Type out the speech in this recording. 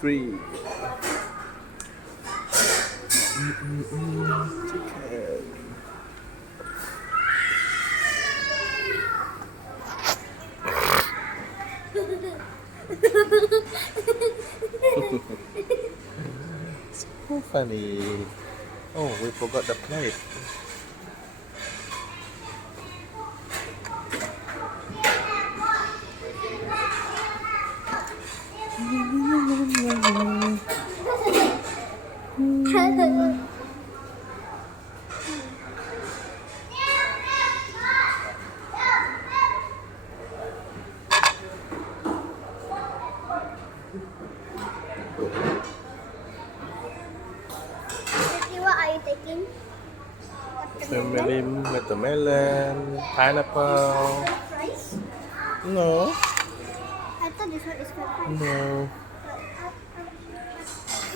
3. Chicken. So funny. Oh, we forgot the plate. What are you taking? Family watermelon, pineapple. French fries? No, I thought this one is French fries. no.